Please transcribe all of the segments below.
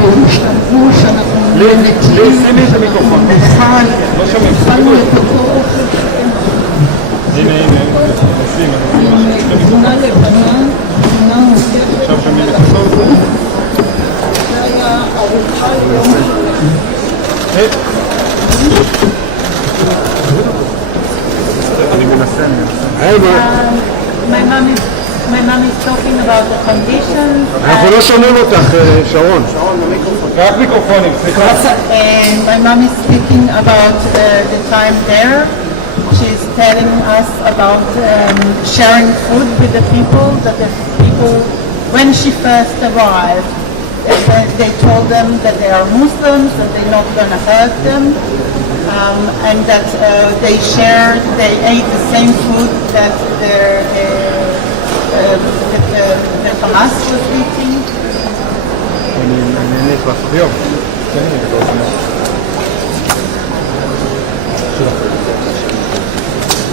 והשתלבו שאנחנו שימי את המיקרופון. התחלנו את אותו אופן הנה, נשים. תמונה לבנה, תמונה מוקפת. עכשיו שומעים את הסוף. זה היה ארוחה ליום אני מנסה. My mom is talking about the conditions. אנחנו לא שומעים אותך, שרון. רק מיקרופונים, סליחה. My mom is speaking about the time there. She's telling us about sharing food with the people, that the people, when she first arrived, they told them that they are Muslims, that they're not going to hurt them, and that they ate the same food that the Hamas was eating.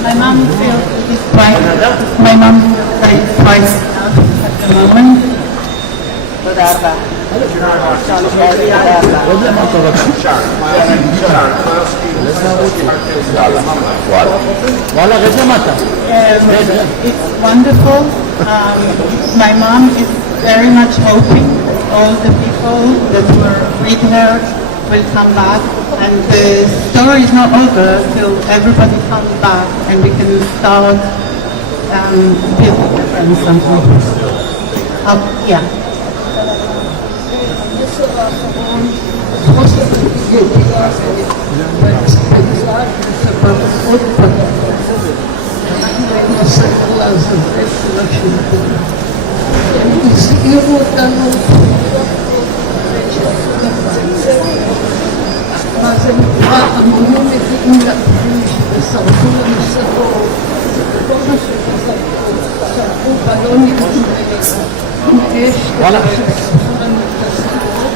My mom feels twice at the moment. תודה רבה. It's wonderful. My mom is very much hoping all the people that were with her will come back, and the story is not over till everybody comes back and we can start building again something. Yeah. הם הזהירו אותנו מה זה נקרא, המונים מגיעים לכביש ושרפו למסעדות וכל מה ששרפו בלונים עם אש ושרפו לנו את הסיפור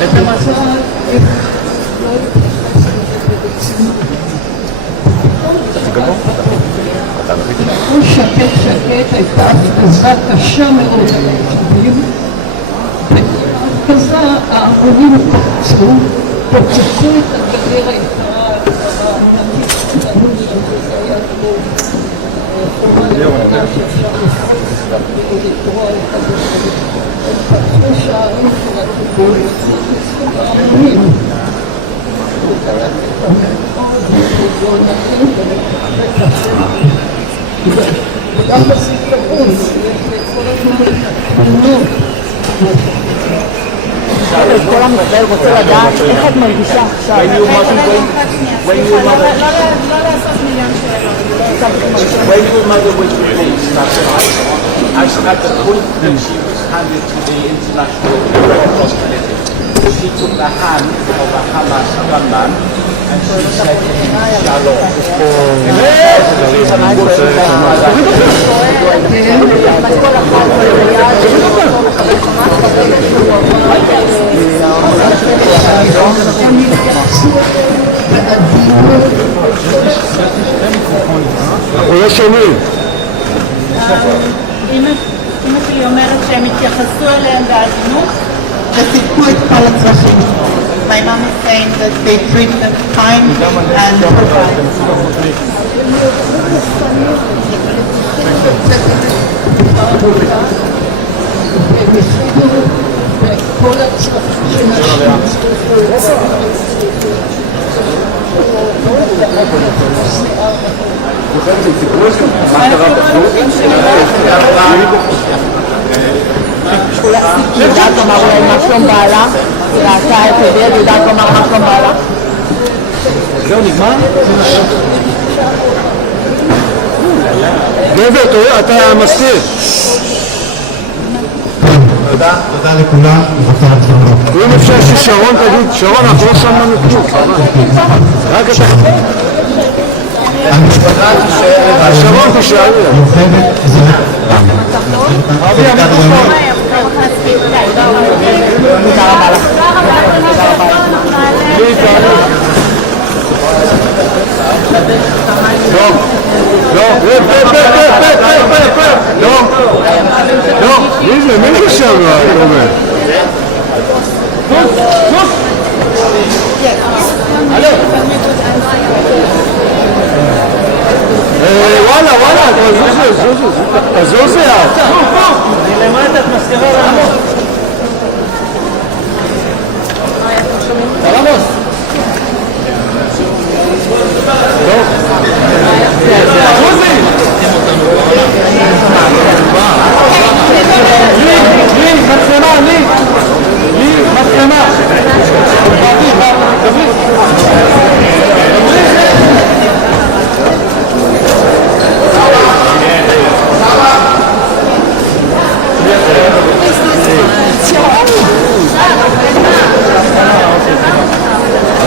ובמזל איך לא להתייחס לזה ברצינות. כל שקט הייתה הפגזה קשה מאוד על היושבים. בהפגזה ההמונים פוצצו את הגדר היקרה הענקית שלנו, שזה היה כמו חומה לבנה שאפשר לפרוץ ולקרוא את הגדר. הם פתחו שערים של הכיבוי, נכנסו ההמונים. זה היה קטע מאוד לא נעים וקשה. וגם בספרות, יש כל הזמן תמונות. כל עם ישראל רוצה לדעת איך את מרגישה עכשיו. לא לעשות מיליון שאלות. When your mother was released last night, at the point that she was handed to the International Red Cross Committee, she took the hand of a Hamas gunman and she said to him, Shalom. אנחנו לא שומעים. אמא שלי אומרת שהם התייחסו אליהם בעדינות וסיפקו את כל הצרכים. My mom is saying that they treat them kind and provide. כל הצרכים של יודעת לומר אולי מה שלום בעלה? היא ראתה את ידיד, יודעת לומר מה שלום בעלה? זהו, נגמר? גבר, אתה מסתיר. תודה לכולם, ובחר שלום. אם אפשר ששרון תגיד, שרון, אנחנו לא שמענו כלום. רק את המשפחה תישאר, שרון תישאר. יוכבת זה אבי, המיקרופון. תודה רבה לך. לא, מי זה שם? וואלה, תזוזי את. למטה את מזכירה לנו. סלמוס. תזוזי. לי, מצלמה.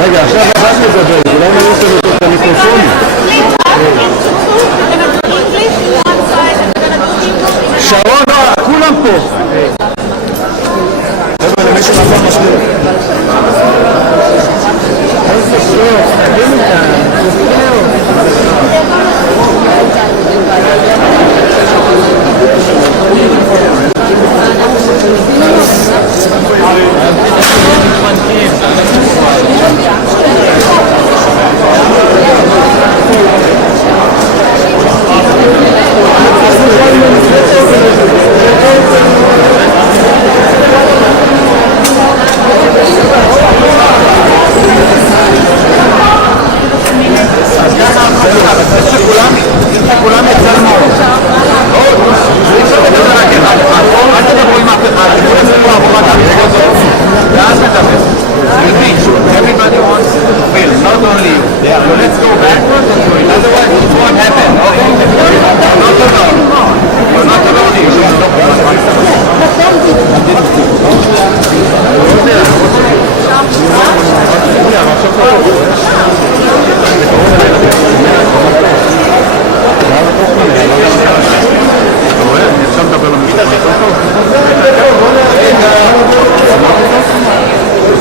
רגע, עכשיו רק לדבר, אולי נריץ לנו את המיקרופונים. שרון, כולם פה. חבר'ה, למי שמפה משלים. איזה סוף, תגידו כאן. כולם יצלמו. אל תדברו עם אף אחד, כולם יצלמו עבורת המחוזות ואז נדבר. Everybody wants to fulfill, not only you. So let's go backwards and do it. Otherwise it won't happen. Okay? You're not alone. You're not alone here.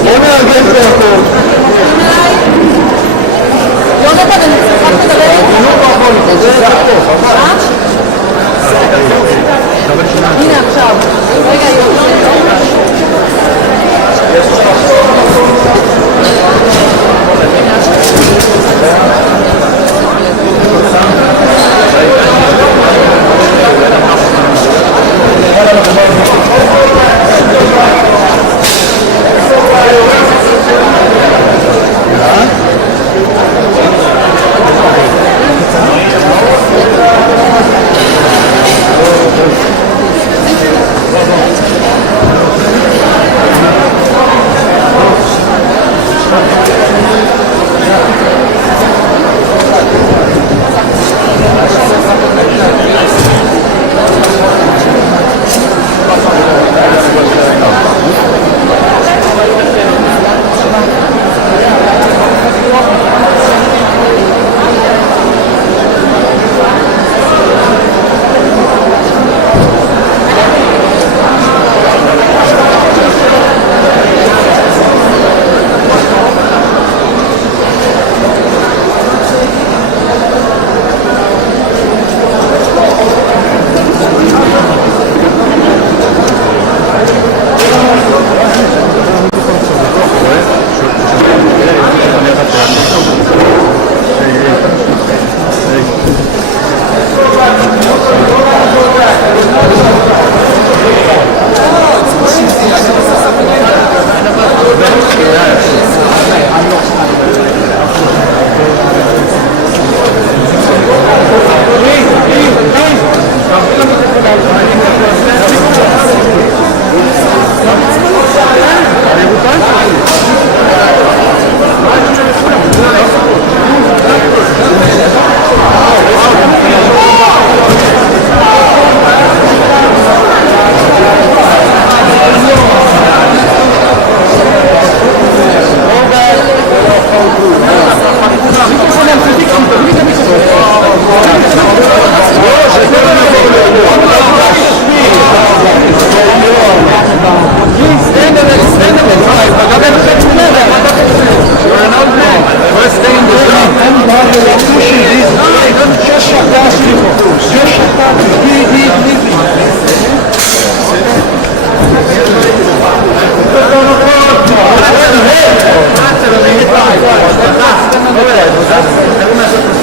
בוא נארגן פה הכל. יונתן, אני צריכה לדבר הנה עכשיו. רגע,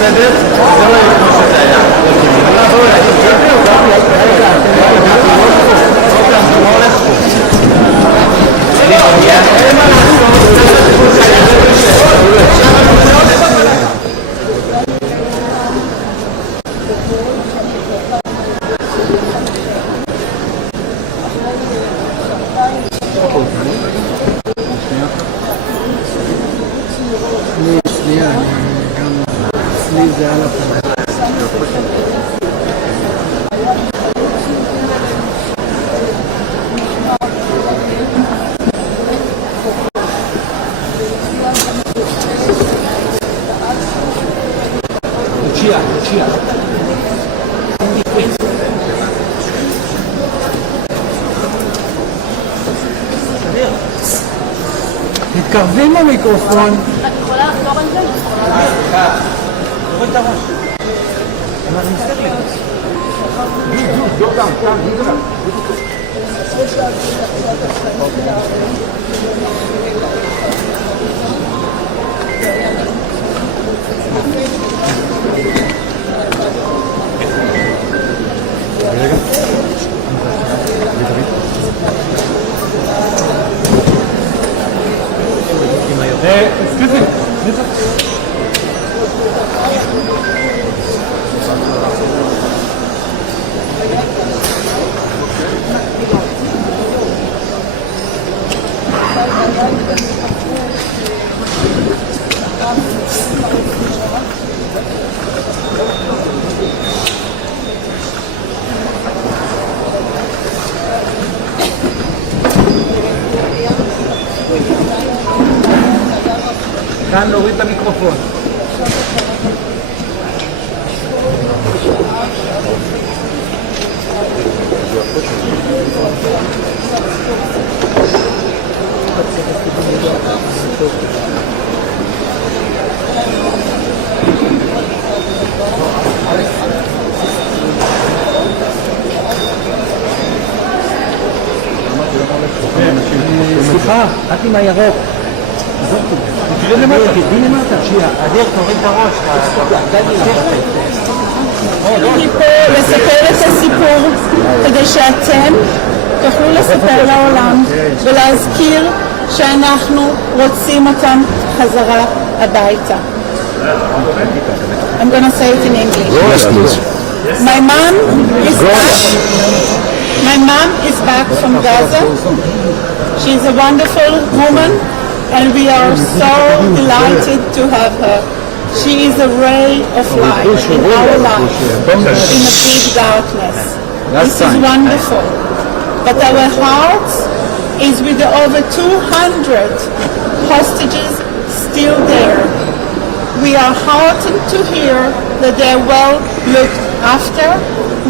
בסדר, זה לא יהיה כמו שזה היה. אנחנו לא להגיד ג'ובר, גם רגע, זה לא הולך פה. אין מה שנייה, גם אצלי זה על הפרק. מתקרבים למיקרופון. את יכולה לחזור על זה? תוריד את הראש. אנחנו מסתכלים. כאן להוריד את המיקרופון. סליחה, את עם הירוק. תראה למטה. תרדי למטה. אדיר, תוריד את הראש. אני פה לספר את הסיפור כדי שאתם תוכלו לספר לעולם ולהזכיר שאנחנו רוצים אותם חזרה הביתה. I'm going to say it in English. Yes, please. My mom is back from Gaza. She's a wonderful woman and we are so delighted to have her. She is a ray of light in our life, in a big darkness. This is wonderful. But our hearts is with the over 200 hostages still there. We are heartened to hear that they are well looked after.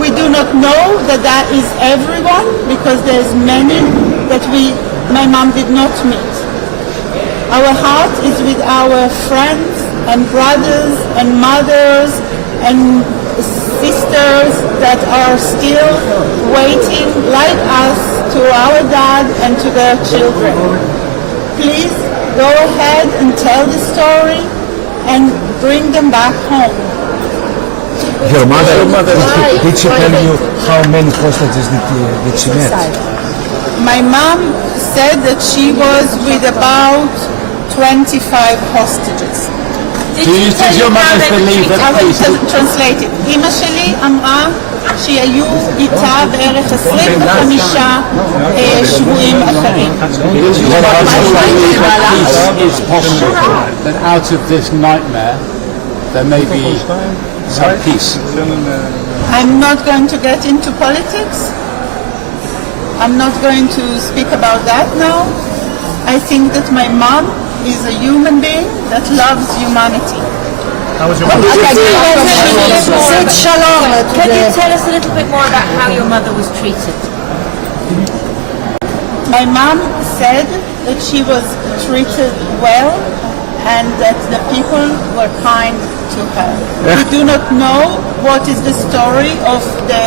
We do not know that that is everyone because there's many that my mom did not meet. Our heart is with our friends and brothers and mothers and sisters that are still waiting like us to our dad and to their children. Please go ahead and tell the story and bring them back home. Your mother, did she tell you how many hostages did she met? My mom said that she was with about 25 hostages. Did your mother believe that I will translate it. אמא שלי אמרה שהיו איתה בערך 25 שבויים אחרים. It's possible that out of this nightmare there may be some peace. I'm not going to get into politics. I'm not going to speak about that now. I think that my mom is a human being that loves humanity. Shalom. Can you tell us a little bit more about how your mother was treated? My mom said that she was treated well and that the people were kind to her. We do not know what is the story of the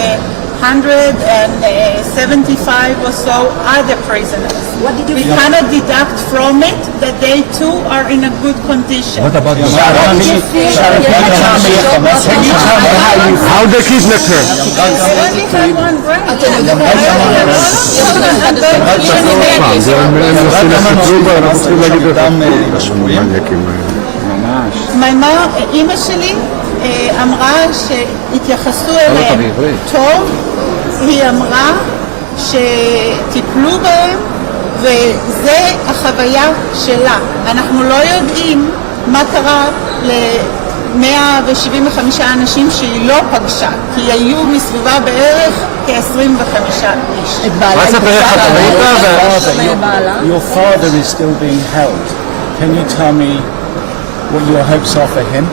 175 or so other prisoners. we cannot deduct from it that they too are in a good condition. What about your Sharon, can you tell me how they kidnapped her? Only had one brain. אמא שלי אמרה שהתייחסו אליהם טוב, היא אמרה שטיפלו בהם וזה החוויה שלה. אנחנו לא יודעים מה קרה ל-175 אנשים שהיא לא פגשה, כי היו מסביבה בערך כ-25 איש. Your father is still being held. Can you tell me what your hopes are for him?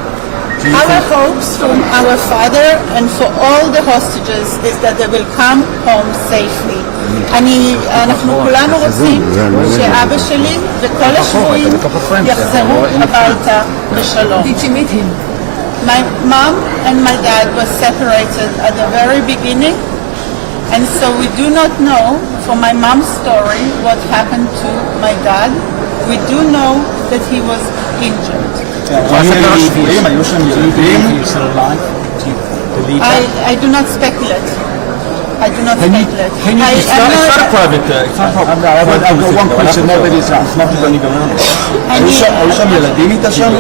Our hopes from our father and for all the hostages is that they will come home safely. אנחנו כולנו רוצים שאבא שלי וכל השבויים יחזרו הביתה בשלום. Did you meet him? My mom and my dad were separated at the very beginning, and so we do not know from my mom's story what happened to my dad. We do know that he was injured. I do not speculate. I do not speculate. It's not a private. It's not I've got one question. Nobody's asked. Nobody's around. היו שם ילדים איתה שם?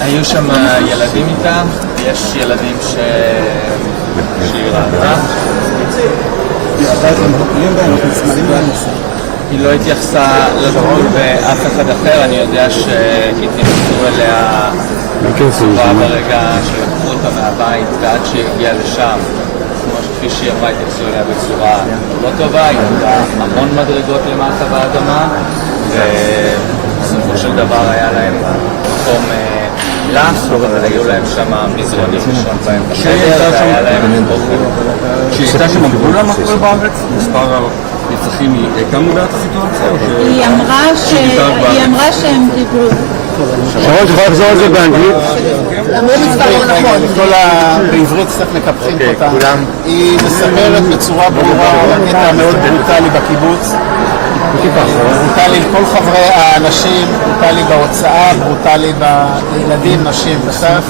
היו שם ילדים איתם, יש ילדים שהיא ראתה. היא לא התייחסה לדברים באף אחד אחר, אני יודע שהתייחסו אליה בצורה ברגע שלקחו אותה מהבית ועד שהיא הגיעה לשם. כפי שהיא אמרה, התייחסו אליה בצורה לא טובה, היא עמדה המון מדרגות למטה באדמה, ובסופו של דבר היה להם מקום היו להם שם מזרונים לישון בהם בחדר, והיה להם אוכל. כשהייתה שם אמרו לה מה קורה בארץ? מספר הנרצחים, היא הייתה מודעת הסיטואציה? היא אמרה שהם דיברו. שרון, תוכל לחזור על זה באנגלית? אמרו מספר לא נכון. בעברית קצת מקפחים אותה. היא מספרת בצורה ברורה על הקטע המאוד ברוטלי בקיבוץ. ברוטלי לכל חברי האנשים, ברוטלי בהוצאה, ברוטלי בילדים, נשים בסף.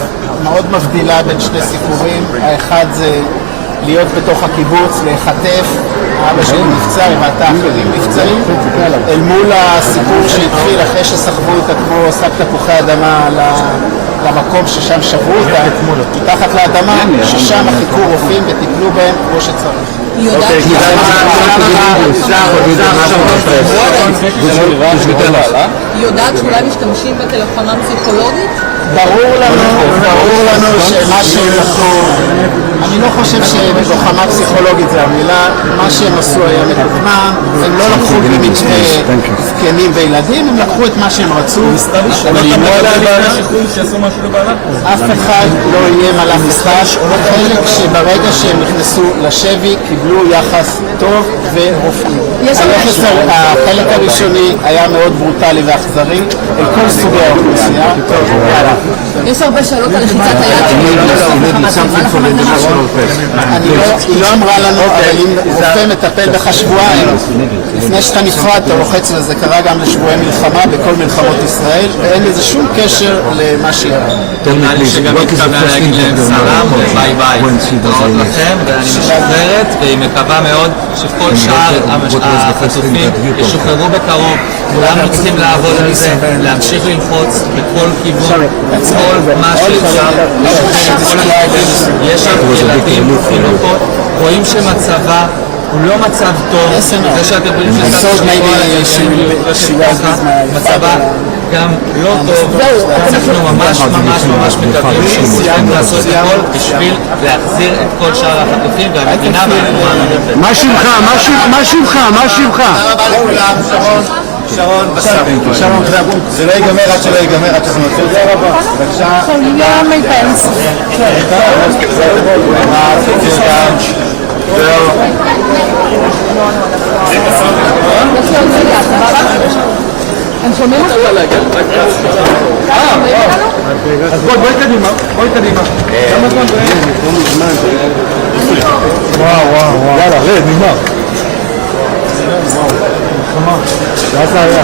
מאוד מבדילה בין שני סיפורים. האחד זה להיות בתוך הקיבוץ, להיחטף. אבא שלי נפצע, עם האחרים נפצעים. אל מול הסיפור שהתחיל אחרי שסחבו אותה כמו שק תפוחי אדמה למקום ששם שברו אותה, מתחת לאדמה, ששם חיכו רופאים וטיפלו בהם כמו שצריך. היא יודעת שאולי משתמשים בטלפונה פסיכולוגית? ברור לנו שמה שהם עשו, אני לא חושב שבלוחמה פסיכולוגית זה המילה, מה שהם עשו היה מתוכנן, הם לא לקחו במתווה זקנים וילדים, הם לקחו את מה שהם רצו. אף אחד לא איים על אף אחד, חלק שברגע שהם נכנסו לשבי קיבלו יחס טוב ורופאים. החלק הראשוני היה מאוד ברוטלי ואכזרי אל כל סוגי האוכלוסייה. יש הרבה שאלות על לחיצת היד. היא לא אמרה לנו, אבל אם רופא מטפל בך שבועיים, לפני שאתה נפרד אתה לוחץ לזה, קרה גם לשבועי מלחמה בכל מלחמות ישראל, ואין לזה שום קשר למה שהיא אמרה. נראה לי שגם היא התכוונה להגיד להם סלאם וביי ביי, תראות לכם, ואני משחררת, והיא מקווה מאוד שכל שאר החטופים ישוחררו בקרוב. כולנו צריכים לעבוד על זה, להמשיך ללחוץ בכל כיוון, כל מה שאפשר, יש שם ילדים, תינוקות, רואים שמצבה הוא לא מצב טוב, זה שאתם רואים מצבה גם לא טוב, אנחנו ממש מקווים שצריכים לעשות הכל בשביל להחזיר את כל שאר החטופים והמדינה והמדינה. מה שמך? תודה רבה לכולם, שרון בסף. שרון, זה לא ייגמר עד שלא ייגמר, עד שאנחנו נוציא. תודה רבה. בבקשה. הם שומעים אותי? אז בואי קדימה. וואו. יאללה, רד, נגמר. ואז היה.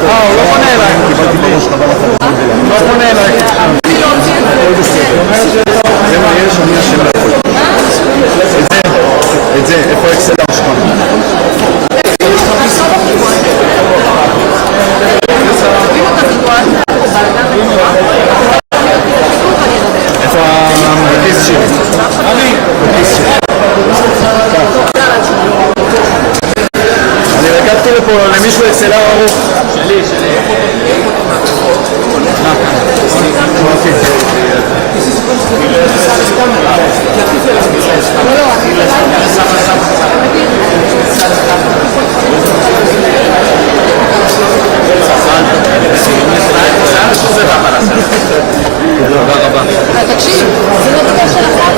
הוא לא פונה אליי. קיבלתי בראש חבל החלטים. לא פונה אליי. יש אני השם לא יכול. את זה, איפה האקסלר שלך? איפה הכיס שלי? הכיס שלי. אני לקחתי לפה למישהו אקסלר ארוך. שלי. תקשיב, זה לא דבר של אחת.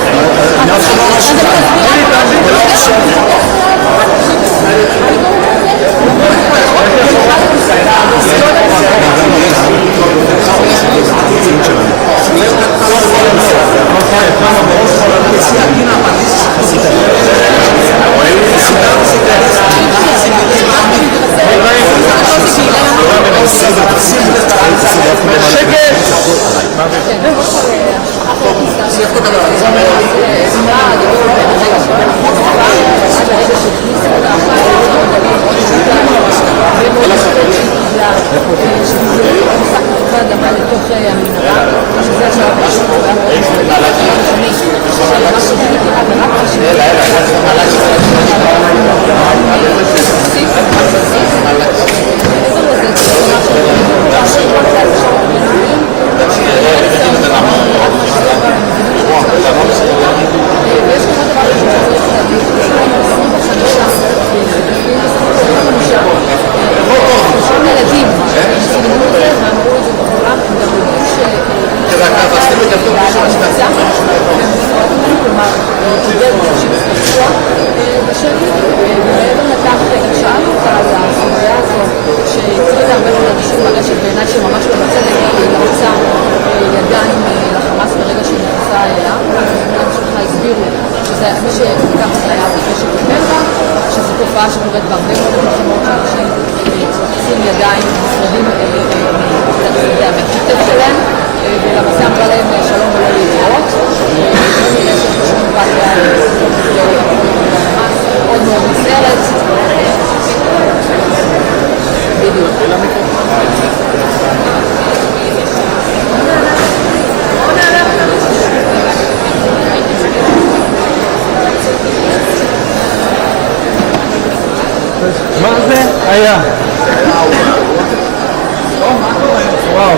מה זה היה? וואו.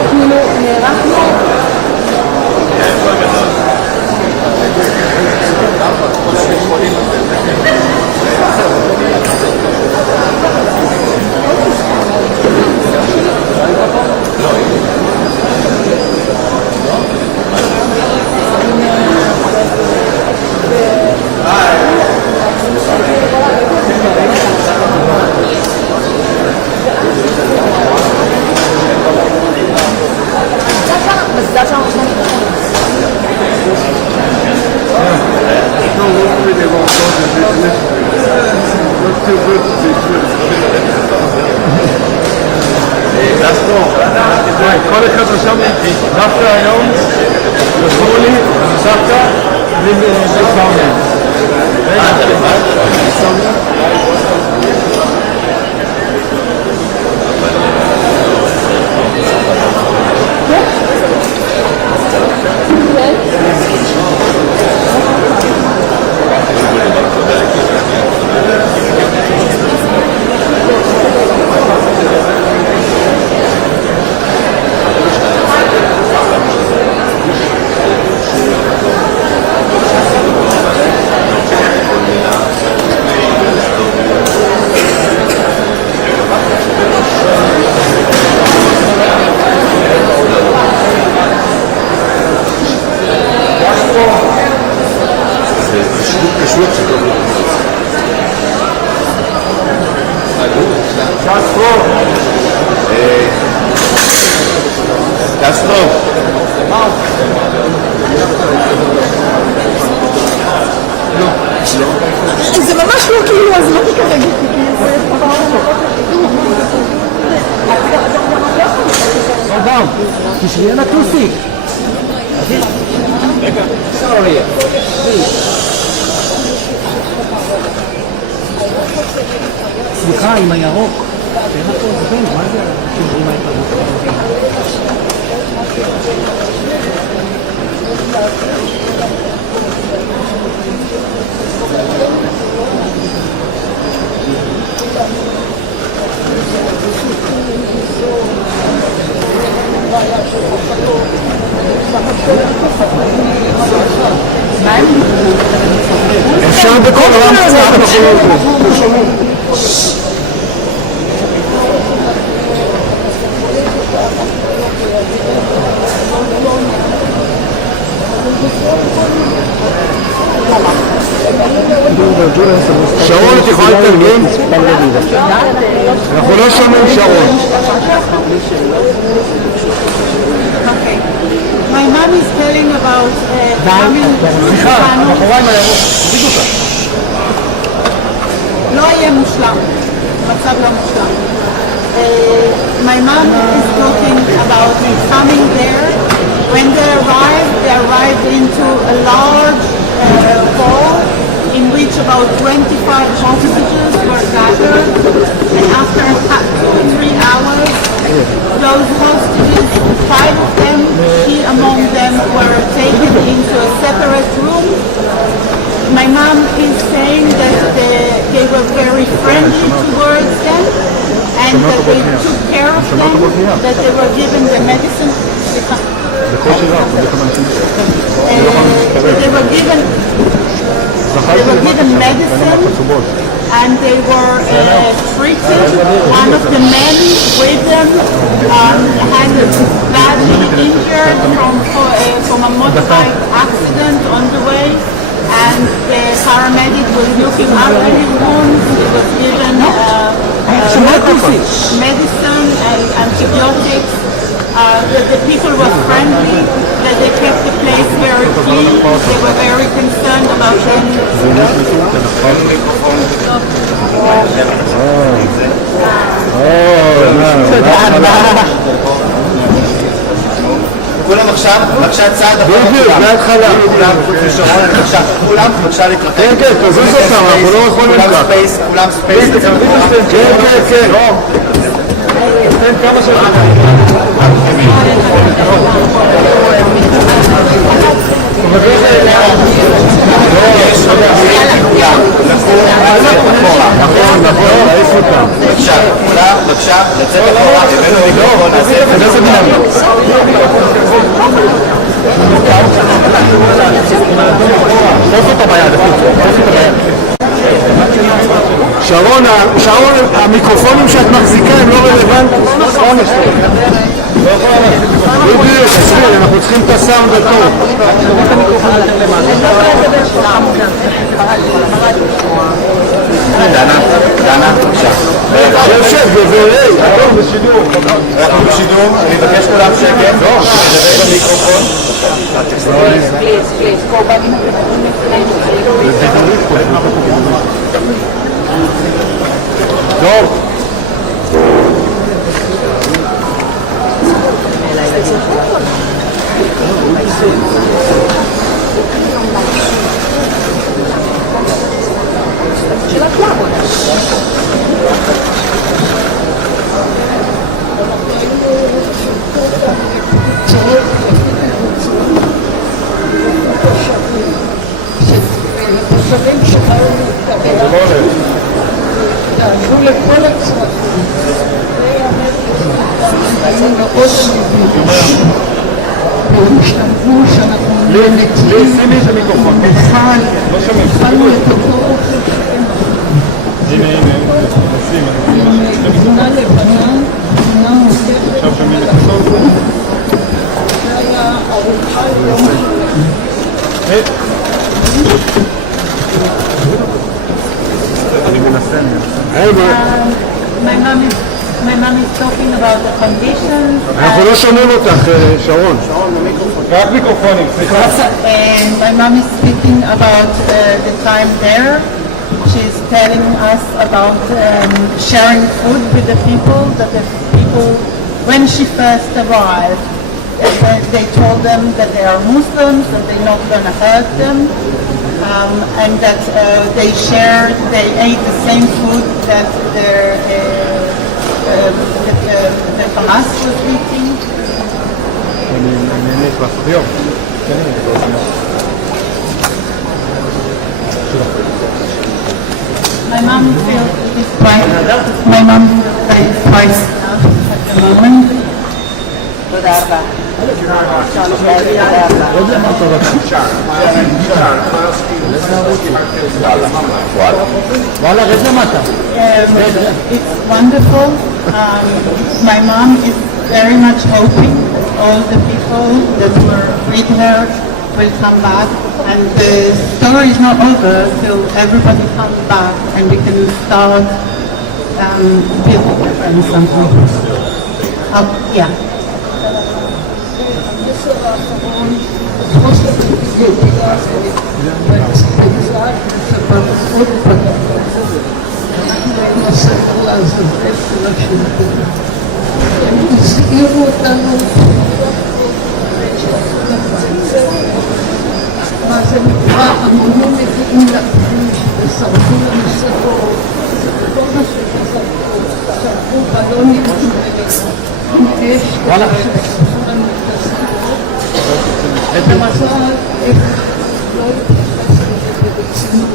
כל אחד רשם לי, דווקא היום, יושבו לי, דווקא, וסאונד. לו כאילו, אז לא תקרא לי. אדם, תשבי על הטוסיק. Sorry. סליחה, עם הירוק. מה זה? שומרים את אפשר בכל רם קצת, אנחנו לא שומעים. שרון, את יכולה לתרגם? אנחנו לא שומעים שרון. Okay. My mom is telling about coming סליחה, מאחוריי עם הירוק. תגיד אותה. לא יהיה מושלם, מצב לא מושלם. My mom is talking about coming there. When they arrived into a large hall in which about 25 hostages were gathered, and after 2 or 3 hours, those hostages, 5 of them, she among them, were taken into a separate room. My mom is saying that they were very friendly towards them, and that they took care of them, that they were given the medicine. They were given medicine, and they were treated. One of the men with them had badly injured from a motorbike accident on the way, and the paramedic was looking after his wounds. He was given medicine and antibiotics. The people were friendly, that they kept the place very clean. They were very concerned about them. כולם עכשיו, בבקשה צעד אחורה כולם. מההתחלה. כולם, בבקשה להתרחק. כן, כן, תזוז אותם, אנחנו לא יכולים כולם ככה. ספייס, כולם ספייס. כן, כן, כן. תן כמה בבקשה, לצאת אחורה, תבנו מיקרופון, נעשה את זה דינמי. שרון, המיקרופונים שאת מחזיקה הם לא רלוונטיים. בדיוק, אנחנו צריכים את הסאונד הטוב. דנה, בבקשה. שב, גבר, אנחנו בשידור. אנחנו בשידור, אני מבקש כולם שקט. נדבר במיקרופון. Please, go back. טוב. התושבים שבאו להתקבל דאגו לכל הצרכים. היו מאוד עמידים והם השתמרו שאנחנו שימי את המיקרופון. התחלנו את אותו אוכל שהם תמונה לבנה, תמונה מוקפת זה היה ארוחה יום My mom is talking about the conditions. אנחנו לא שומעים אותך, שרון. רק מיקרופונים, סליחה. And my mom is speaking about the time there. she's telling us about sharing food with the people, that the people, when she first arrived, they told them that they are Muslims, that they're not going to hurt them, and that they ate the same food that the Hamas was eating. My mom feels very priced out at the moment. תודה רבה. It's wonderful. My mom is very much hoping all the people that were with her will come back, and the story is not over till everybody comes back and we can start building something. Yeah. הזהירו אותנו מה זה נקרא, המונים מגיעים לכביש ושרפו לנו שרפות, כל מה ששרפו בלונים עם אש, ששרפו לנו את השרפות. למזל, איך לא התייחס לזה ברצינות.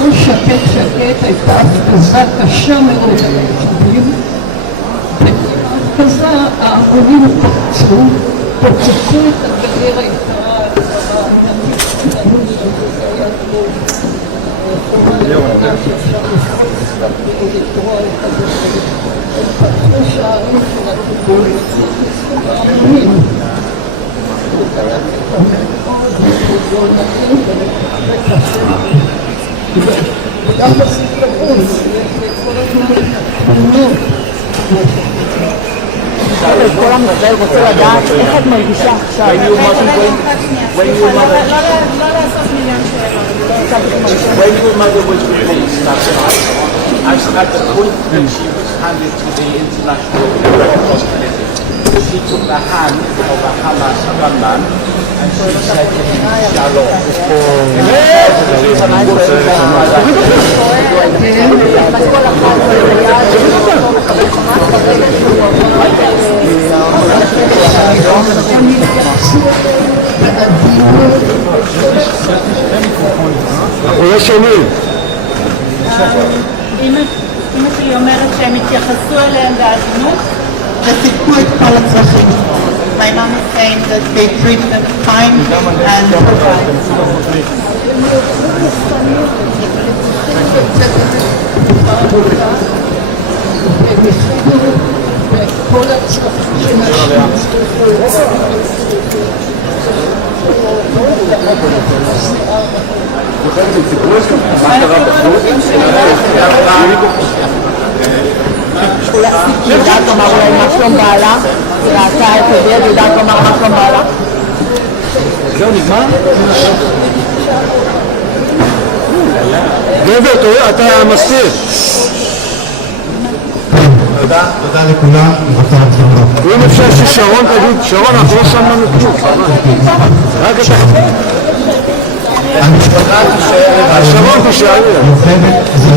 הוא שקט, הייתה הפגזה קשה מאוד על היושבים. בהפגזה ההמונים פוצצו את הגדר היקרה, את העננית שלנו, שזה היה כמו חומר שאפשר לפרוץ ולקרוא את הגדר. הם פתחו שערים של הכיבוי, נכנסו ההמונים. וגם בספרות, כל הזמן תמונות. כל המדבר רוצה לדעת איך את מרגישה עכשיו. לא לעשות מיליון שאלות. When your mother was released last night, at the point that she was handed to the International Red Cross Committee, she took the hand of a Hamas gunman and she said to him, אנחנו לא שומעים. אמא שלי אומרת שהם התייחסו אליהם בעדינות וסיפקו את כל הצרכים. My mom is saying that they treat them kind and provide. כל הצרכים יודעת לומר אולי מה שלום בעלה? היא ראתה את עובד, יודעת לומר מה שלום בעלה? זהו, נגמר? גבר, אתה מסתיר. תודה לכולם, מבקר לכם. אם אפשר ששרון תגיד, שרון, אנחנו לא שמענו כלום. רק את המשפחה תישאר, שרון תישאר. יוכבד זה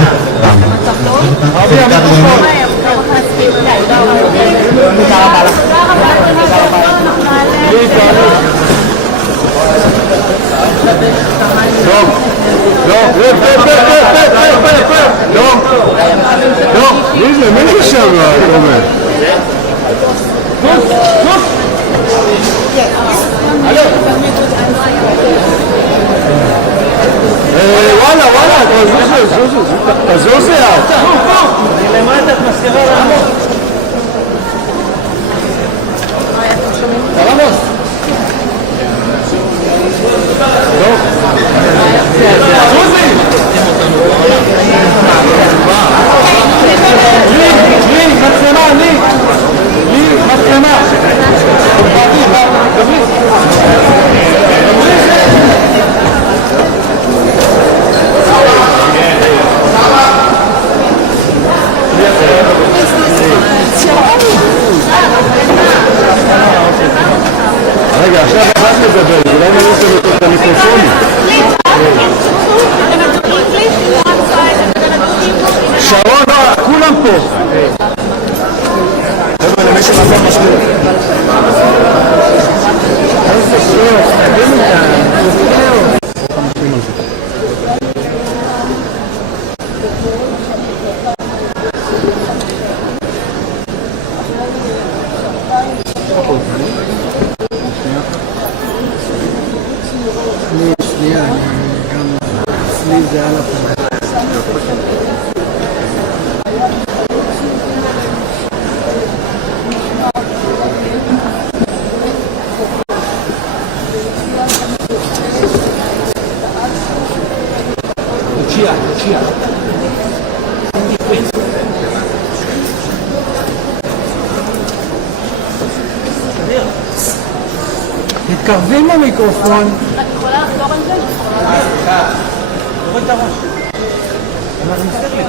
אבי המיקרופון. תודה רבה לך. מי זה שם אומר? וואלה, תזוז לאט. למטה את מזכירה לעמוד. עמוס. מצלמה. זה על הפנים. תתקרבים למיקרופון. את יכולה לחזור על זה? תוריד את הראש. אנחנו מסתכל לי.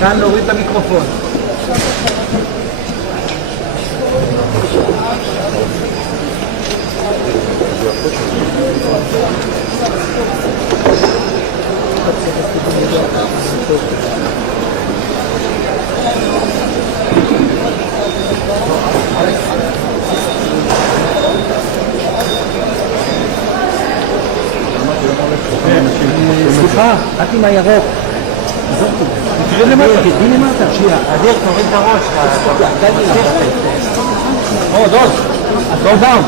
כאן להוריד את המיקרופון. סליחה, את עם הירוק. תראה למטה, תראה למטה. אדיר, תוריד את הראש. עוד, go down.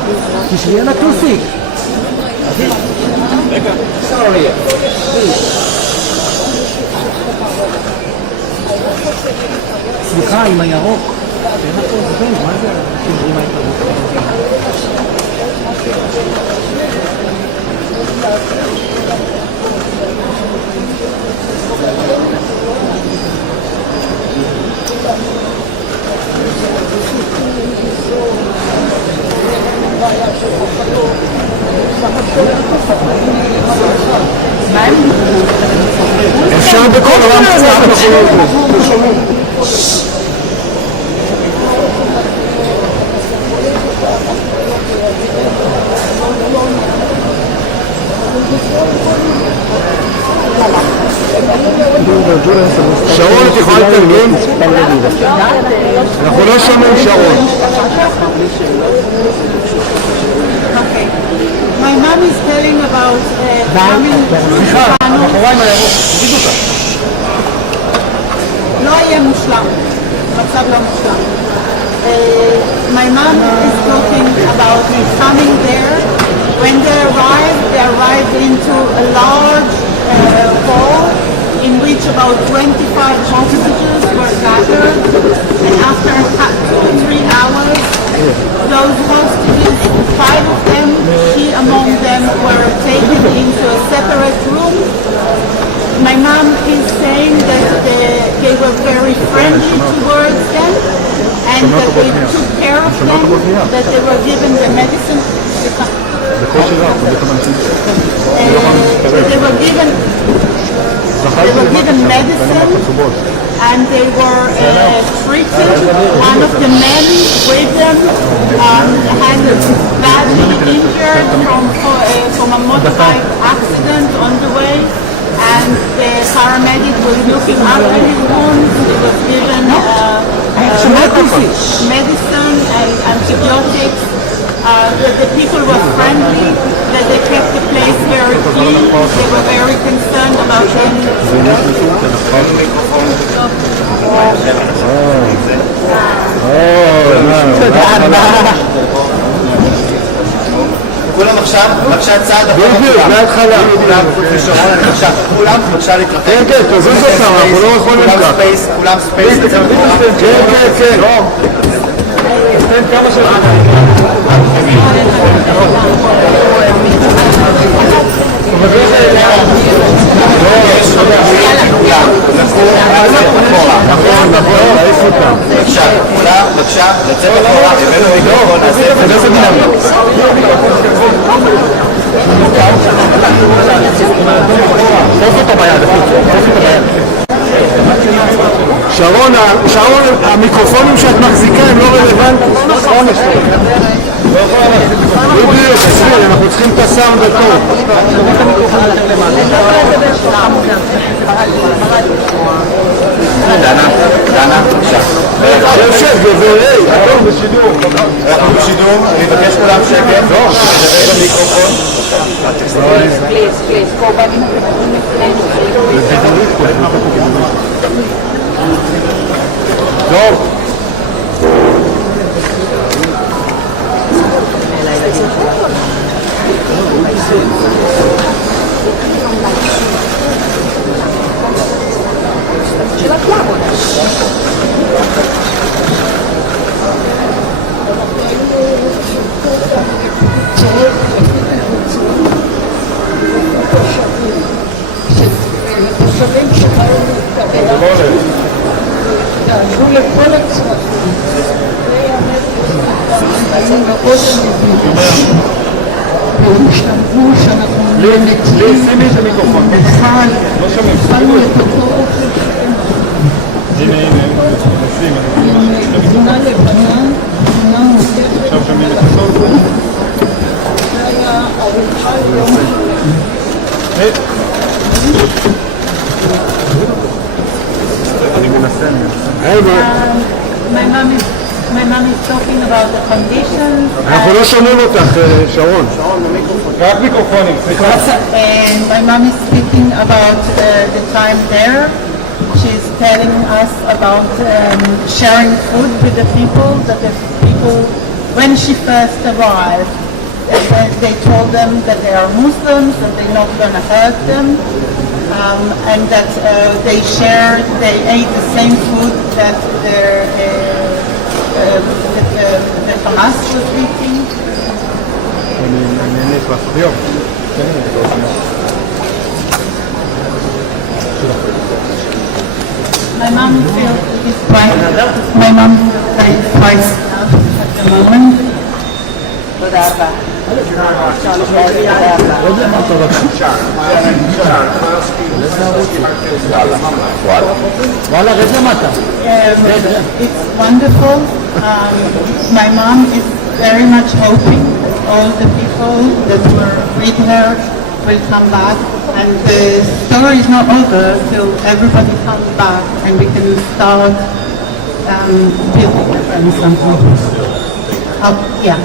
תשבי על הטוסיק. רגע, סורי. סליחה, עם הירוק. מה זה? תשבי עם אפשר בכל רם קצת שרון, את יכולה לתרגם? אנחנו לא שומעים שרון. My mom is telling about coming סליחה, מאחורי עם הירוק, תגידו אותה. לא יהיה מושלם, מצב לא מושלם. My mom is talking about coming there. When they arrived into a large hall in which about 25 hostages were gathered, and after 2 or 3 hours, those hostages, 5 of them, she among them, were taken into a separate room. My mom is saying that they were very friendly towards them, and that they took care of them, that they were given the medicine. They were given medicine, and they were treated. One of the men with them had badly injured from a motorbike accident on the way, and the paramedic was looking after his wounds. He was given medicine and antibiotics. The people were friendly, that they kept the place very clean. They were very concerned about him. כולם עכשיו, בבקשה צעד אחורה. בדיוק, מההתחלה. כולם בבקשה להתרחק. כן, כן, תזוז אותם, אנחנו לא יכולים ככה. כולם ספייס. כן, כן, כן. תן כמה שלך. כולם, לקום, לצאת אחורה. בבקשה, כולם, בבקשה, לצאת אחורה. הבאנו מיקרופון, נעשה את זה כולם. שרון, המיקרופונים שאת מחזיקה הם לא רלוונטיים. בדיוק, תסביר, אנחנו צריכים את הסאונד הטוב. דנה, בבקשה. שב, גבר, אנחנו בשידור. אנחנו בשידור, אני מבקש כולם שקט. לדבר במיקרופון. טוב. תושבים שבאו להתקבל, דאגו לכל הצרכים, והיו מאוד נדיבים, והשתמרו שאנחנו שימי את המיקרופון. התחלנו את אותו אופן שהם עם תמונה לבנה, תמונה מותפת, זה היה ארוחה יום My mom is talking about the conditions. אנחנו לא שומעים אותך, שרון. רק מיקרופונים, סליחה. And my mom is speaking about the time there. She's telling us about sharing food with the people, that the people, when she first arrived, they told them that they are Muslims, that they're not going to hurt them, and that they ate the same food that the Hamas was eating. My mom feels quite at the moment. It's wonderful. My mom is very much hoping all the people that were with her will come back, and the story is not over till everybody comes back and we can start building again something. Yeah.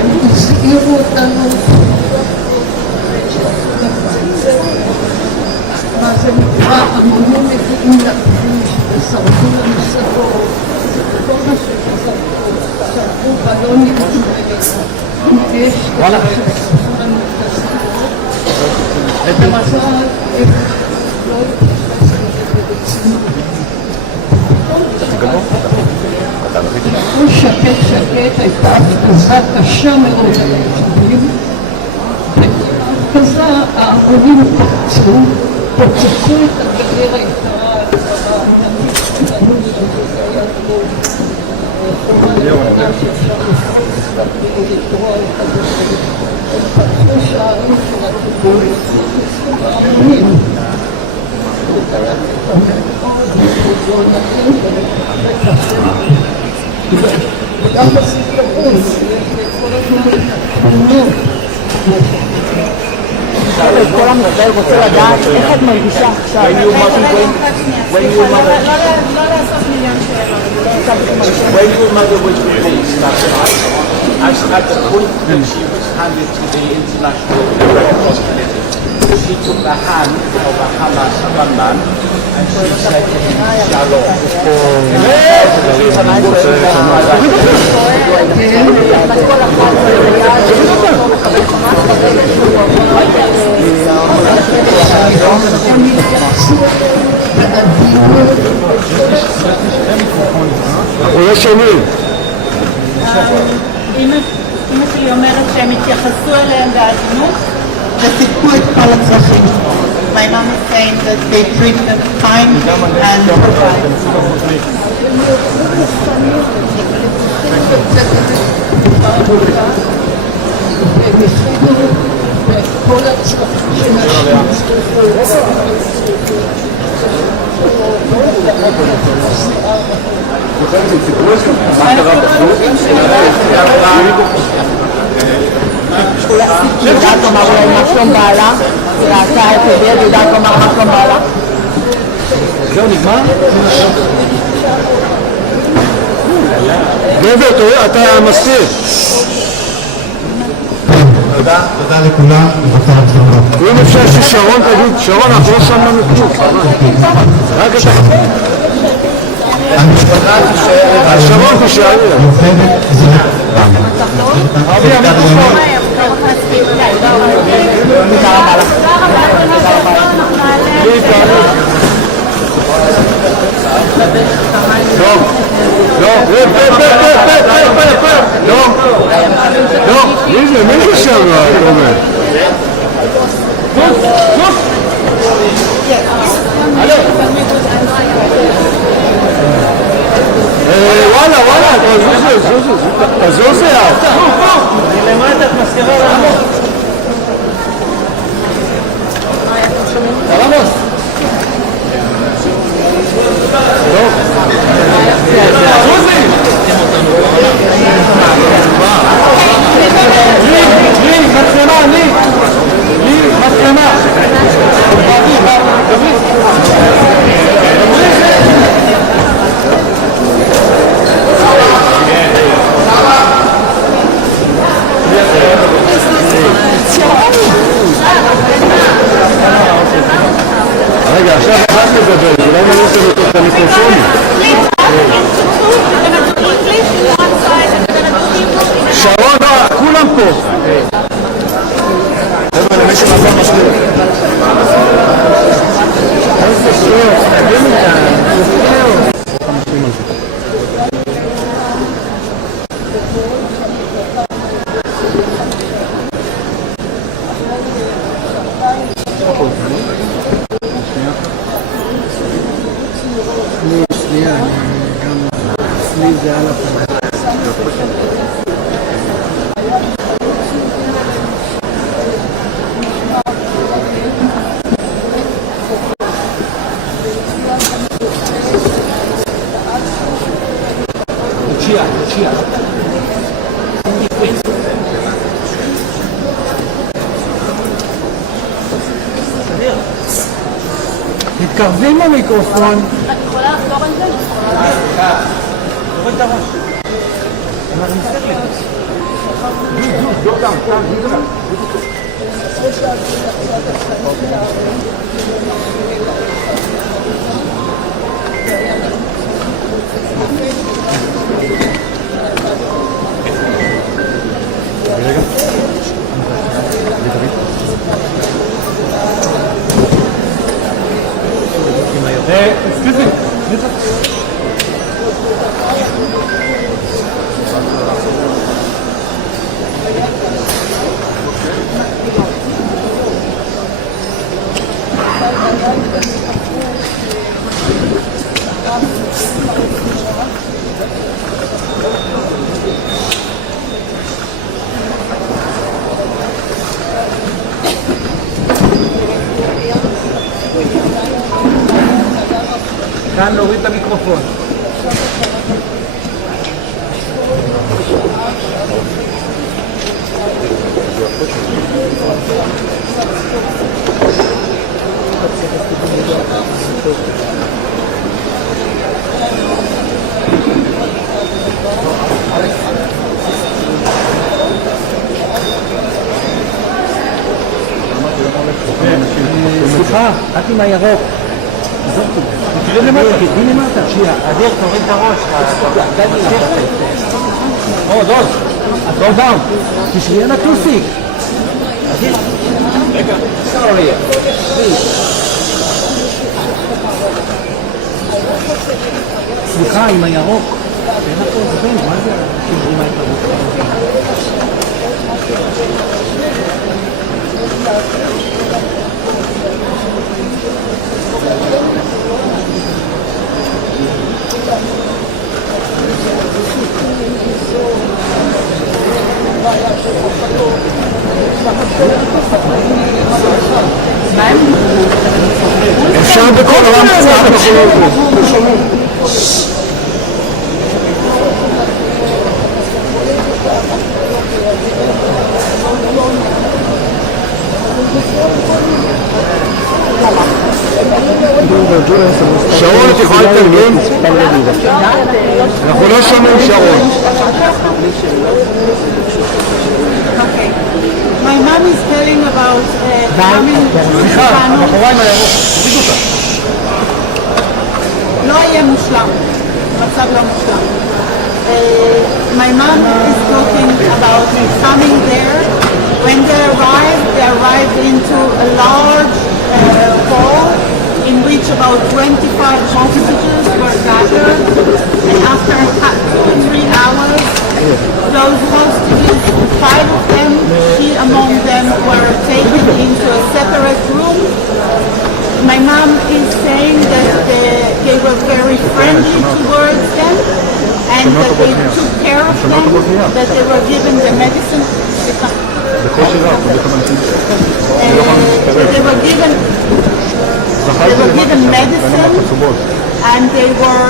הם הזהירו אותנו מה זה נקרא, המונים מגיעים לכביש ושרפו לנו ספות, כל מה ששרפו בלונים עם אש ששרפו לנו את הספות. במזל איך לא התייחס לזה ברצינות. הוא שקט, הייתה הפגזה קשה מאוד על היושבים. בהפגזה ההמונים פוצצו את הגדר היקרה על הדמית שלנו, שזה היה כמו חומה לבנה שאפשר לפרוץ ולקרוא אחד לשני. הם פתחו שערים של הכיבוש, נכנסו ההמונים. זה היה מאוד לא נתן ולקחת וגם בספרות, יש כל הזמן תמונות. כל עם ישראל רוצה לדעת איך את מרגישה עכשיו. לא לעשות מיליון שאלות. When your mother was released last night, at the point that she was handed to the International Red Cross Committee, she took the hand of a Hamas gunman and she said to him, Shalom. הם התייחסו באדיבות אנחנו לא שומעים. אמא שלי אומרת שהם התייחסו אליהם בעדינות וסיפקו את כל הצרכים. My mom is saying that they treat them kind and provide. כל הצרכים יודעת לומר אולי מה שלום בעלה, היא ראתה את ידיד, יודעת לומר מה שלום בעלה. זהו, נגמר? גבר, אתה מסתיר. תודה לכולם, ובחר שלום. אם אפשר ששרון תגיד, שרון, אנחנו לא שמענו כלום. רק את שרון תשארי. יוכבד אבי, המיקרופון. מי זה שם, תומר? וואלה, תזוז זה אני למדת את מזכירה לעמוד. עמוס. לי, מצלמה, לי, מצלמה. רגע, עכשיו רק לדבר, אולי נעשה את המיקרופונים. שרון, כולם פה. חבר'ה, למי שמעבר משהו. איזה שיר, תגידו כאן. מתקרבים למיקרופון. את יכולה לחזור על זה? תוריד את הראש. אנחנו נסתכל לי. Excuse me. כאן להוריד את המיקרופון. סליחה, את עם הירוק. תראה למטה, תראה למטה. אדיר, תוריד את הראש. דוד, go down. תשבי על הטוסיק. רגע, sorry. please. סליחה, עם הירוק. אין הכל זבן, מה זה שמרימה את הראש? אפשר בכל העולם קצת בכל שרון, את יכולה לתרגם? אנחנו לא שומעים שרון. Okay. My mom is telling about coming סליחה, מאחורי עם הירוק, תוריד אותה. לא יהיה מושלם, מצב לא מושלם. My mom is talking about coming there. When they arrived into a large hall in which about 25 hostages were gathered, and after 2 or 3 hours, those hostages, 5 of them, she among them, were taken into a separate room. My mom is saying that they were very friendly towards them and that they took care of them, that they were given the medicine. They were given medicine and they were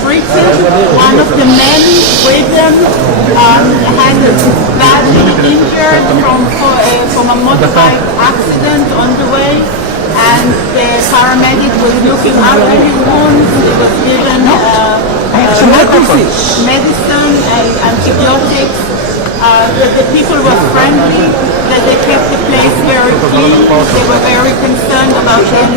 treated. One of the men with them had badly injured from a motorbike accident on the way, and the paramedic was looking after his wounds. He was given medicine and antibiotics. That the people were friendly, that they kept the place very clean. They were very concerned about him.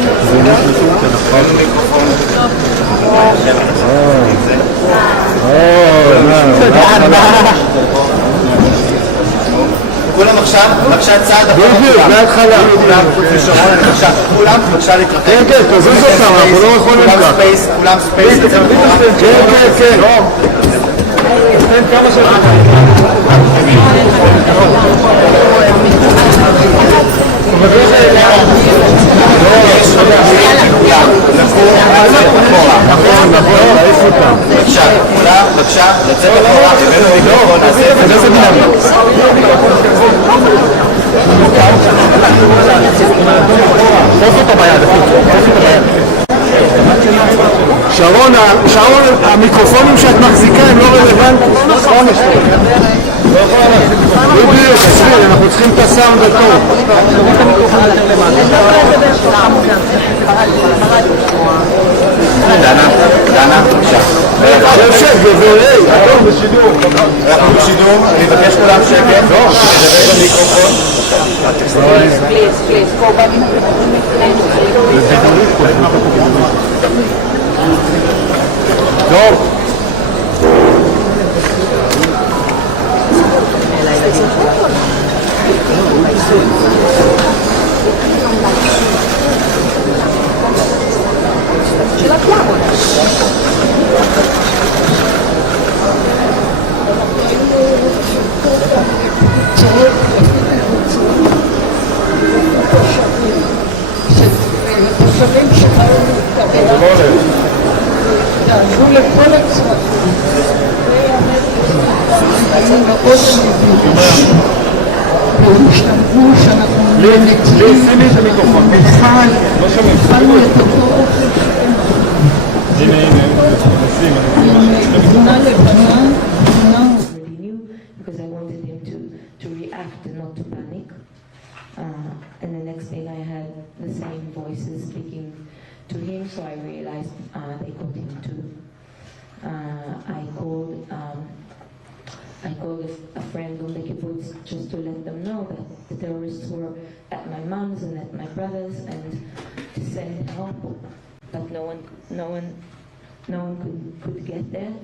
כולם עכשיו, בבקשה צעד אחורה. בדיוק, מההתחלה. כולם בבקשה להתרחק. כן, כן, תזוז אותם, אנחנו לא יכולים ככה. כולם ספייס. כן, כן, כן. תן כמה בבקשה, לצאת אחורה. שרון, המיקרופונים שאת מחזיקה הם לא רלוונטיים. בדיוק, תסביר, אנחנו צריכים את הסאונד הטוב. דנה, בבקשה. שב, גבר, אנחנו בשידור. אנחנו בשידור, אני מבקש כולם שקט. לדבר במיקרופון. Please, go back. טוב. תושבים שחיו להתקבל, יעזרו לכל הצרכים. היו מאוד נדיבים, והשתמרו שאנחנו התחלנו את אותו אוכל שאין גבונה לבנה, because I wanted him to react and not to panic. And the next thing I had the same voices speaking to him, so I realized they got him too. I called a friend on the kibbutz just to let them know that the terrorists were at my mom's and at my brother's and to send help, but no one could get there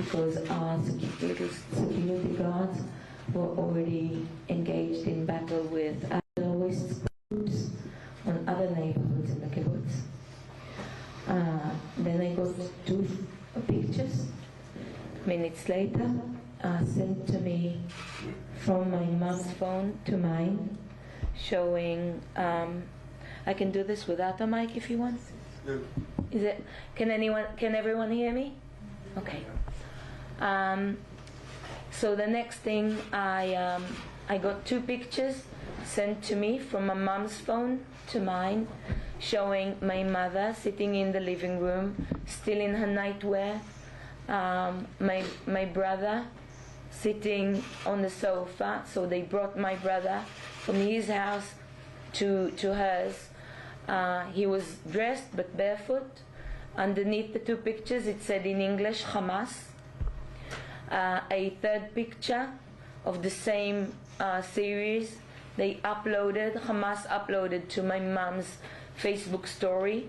because our security guards were already engaged in battle with terrorist groups on other neighborhoods in the kibbutz. Then I got two minutes later, sent to me from my mom's phone to mine, showing, I can do this without a mic if you want. Is it, can everyone hear me? Okay. So the next thing, I got 2 pictures sent to me from my mom's phone to mine, showing my mother sitting in the living room, still in her nightwear, my brother sitting on the sofa. So they brought my brother from his house to hers. He was dressed but barefoot. Underneath the 2 pictures it said in English, Hamas. A third picture of the same series Hamas uploaded to my mom's Facebook story.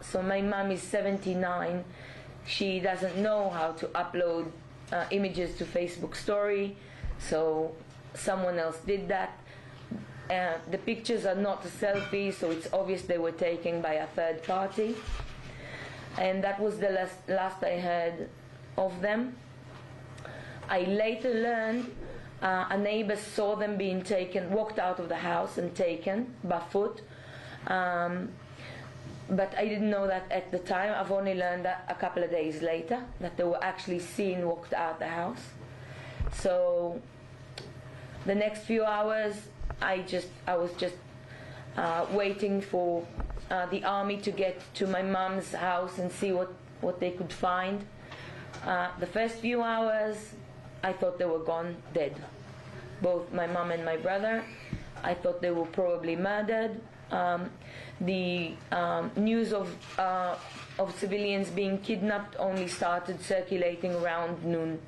So my mom is 79. She doesn't know how to upload images to Facebook story, so someone else did that. The pictures are not a selfie, so it's obvious they were taken by a third party. And that was the last I heard of them. I later learned a neighbor saw them being taken, walked out of the house and taken by foot. But I didn't know that at the time. I've only learned that a couple of days later, that they were actually seen walked out the house. So the next few hours, I was just waiting for the army to get to my mom's house and see what they could find. The first few hours, I thought they were gone, dead. Both my mom and my brother. I thought they were probably murdered. The news of civilians being kidnapped only started circulating around noon.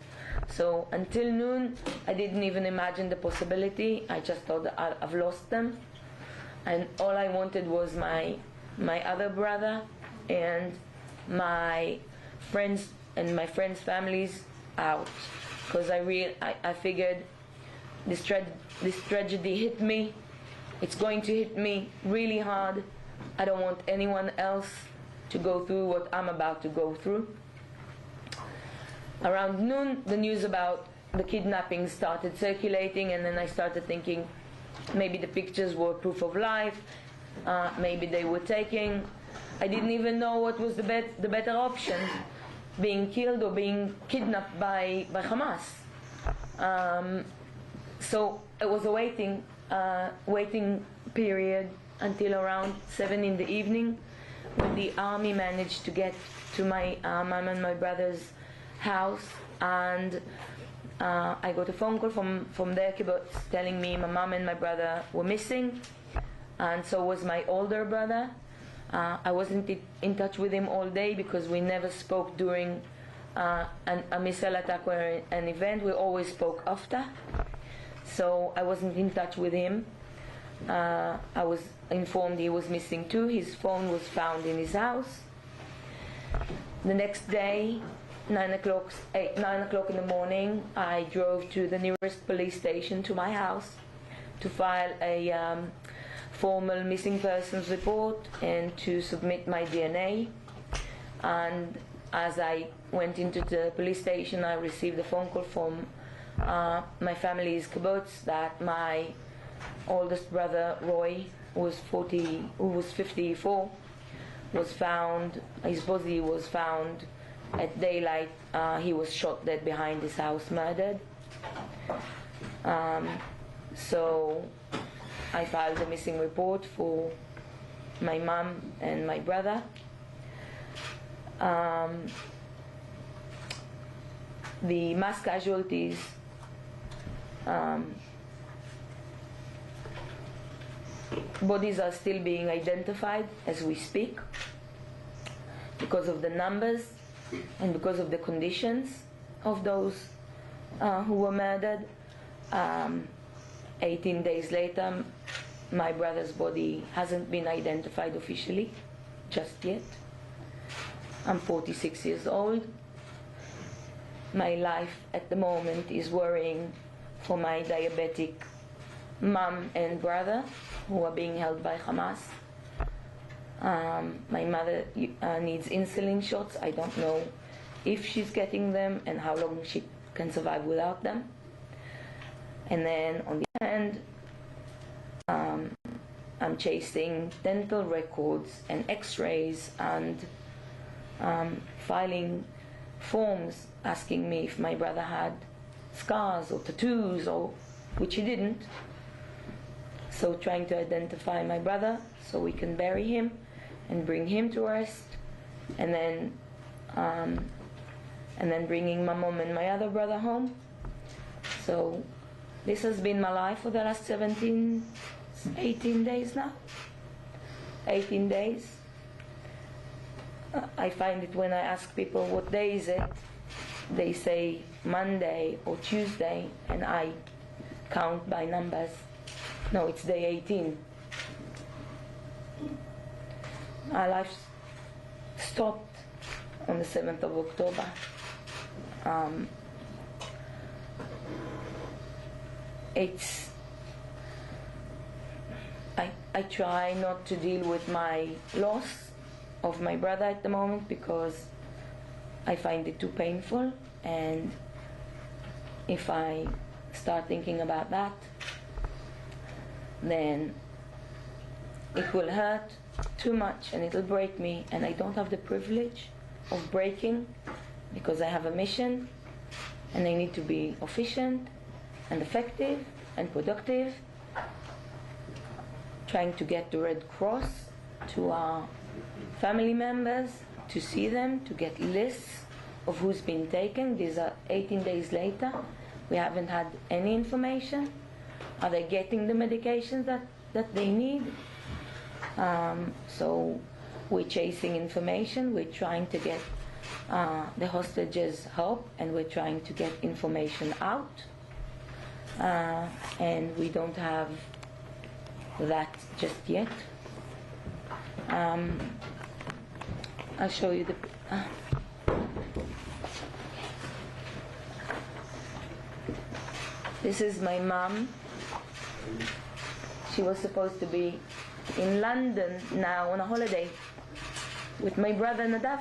So until noon, I didn't even imagine the possibility. I just thought that I've lost them. And all I wanted was my other brother and my friends and my friends' families out. Because I figured this tragedy hit me. It's going to hit me really hard. I don't want anyone else to go through what I'm about to go through. Around noon, the news about the kidnapping started circulating, and then I started thinking maybe the pictures were proof of life, maybe they were taking. I didn't even know what was the better option, being killed or being kidnapped by Hamas. So it was a waiting period until around 7 in the evening, when the army managed to get to my mom and my brother's house, and I got a phone call from their kibbutz telling me my mom and my brother were missing, and so was my older brother. I wasn't in touch with him all day because we never spoke during a missile attack or an event. We always spoke after. So I wasn't in touch with him. I was informed he was missing too. His phone was found in his house. The next day, 9 o'clock in the morning, I drove to the nearest police station to my house to file a formal missing persons report and to submit my DNA. And as I went into the police station, I received a phone call from my family's kibbutz that my oldest brother Roy, who was 54, was found. His body was found at daylight. He was shot dead behind his house, murdered. So I filed a missing report for my mom and my brother. The mass casualties bodies are still being identified as we speak because of the numbers and because of the conditions of those who were murdered. 18 days later, my brother's body hasn't been identified officially just yet. I'm 46 years old. My life at the moment is worrying for my diabetic mom and brother who are being held by Hamas. My mother needs insulin shots. I don't know if she's getting them and how long she can survive without them. And then on the other hand, I'm chasing dental records and x-rays and filing forms asking me if my brother had scars or tattoos, or which he didn't. So trying to identify my brother so we can bury him and bring him to rest, and then bringing my mom and my other brother home. So this has been my life for the last 18 days now. 18 days. I find it when I ask people what day is it, they say Monday or Tuesday, and I count by numbers. No, it's day 18. Our life stopped on the 7th of October. I try not to deal with my loss of my brother at the moment because I find it too painful, and if I start thinking about that, then it will hurt too much and it'll break me, and I don't have the privilege of breaking because I have a mission and I need to be efficient and effective and productive, trying to get the Red Cross to our family members, to see them, to get lists of who's been taken. These are 18 days later. We haven't had any information. Are they getting the medications that they need? So we're chasing information. We're trying to get the hostages help, and we're trying to get information out. And we don't have that just yet. I'll show you the this is my mom. She was supposed to be in London now on a holiday with my brother Nadav.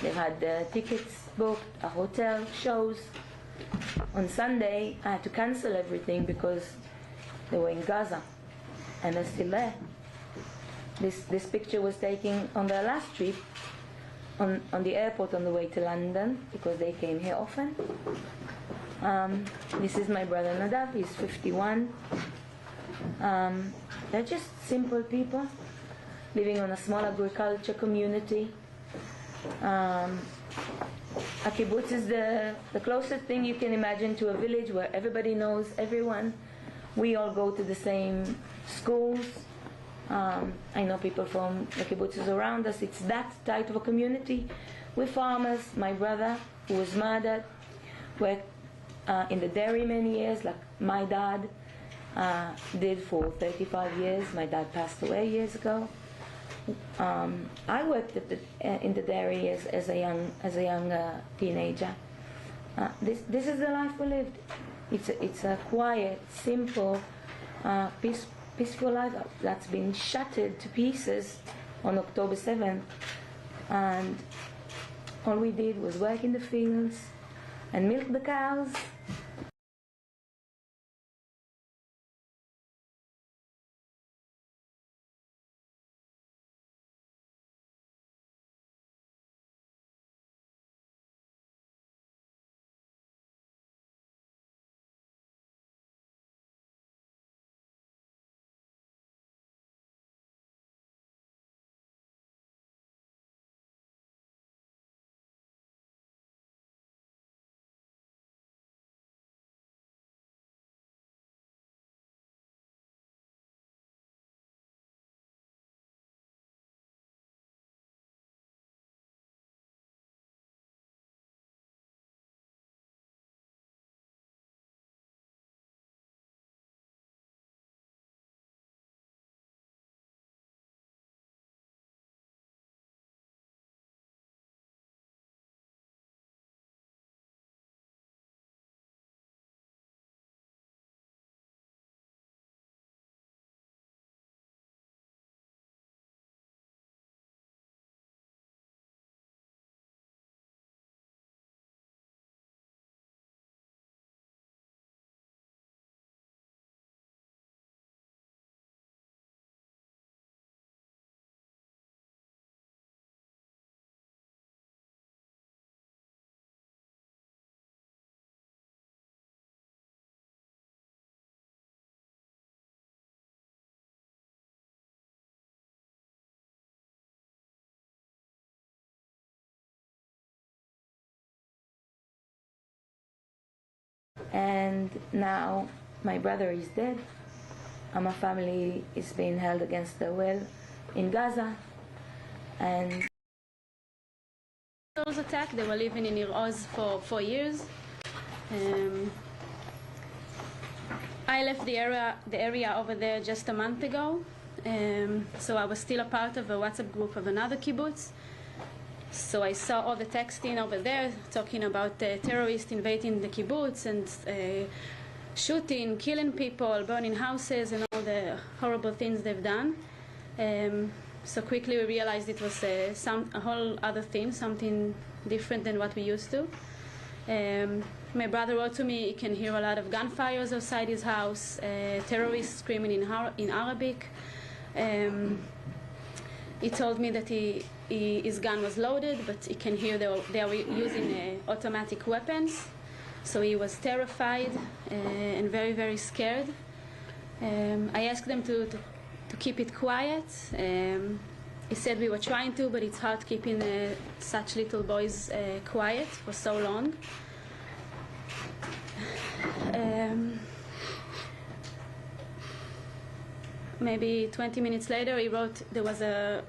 They've had tickets booked, a hotel, shows. On Sunday I had to cancel everything because they were in Gaza and they're still there. This picture was taken on their last trip on the airport on the way to London because they came here often. This is my brother Nadav. He's 51. They're just simple people living on a small agriculture community. A kibbutz is the closest thing you can imagine to a village where everybody knows everyone. We all go to the same schools. I know people from the kibbutzes around us. It's that type of a community. We're farmers. My brother, who was murdered, worked in the dairy many years, like my dad did for 35 years. My dad passed away years ago. I worked in the dairy as a young teenager. This is the life we lived. It's a quiet, simple, peaceful life that's been shattered to pieces on October 7th. And all we did was work in the fields and milk the cows and now my brother is dead. My family is being held against their will in Gaza, and attack. They were living in Nir Oz for 4 years. I left the area over there just a month ago, so I was still a part of a WhatsApp group of another kibbutz. So I saw all the texting over there talking about terrorists invading the kibbutz and shooting, killing people, burning houses, and all the horrible things they've done. So quickly we realized it was a whole other thing, something different than what we used to. My brother wrote to me he can hear a lot of gunfires outside his house, terrorists screaming in Arabic. He told me that his gun was loaded, but he can hear they were using automatic weapons. So he was terrified and very, very scared. I asked them to keep it quiet. He said we were trying to, but it's hard keeping such little boys quiet for so long. Maybe 20 minutes later, he wrote there was a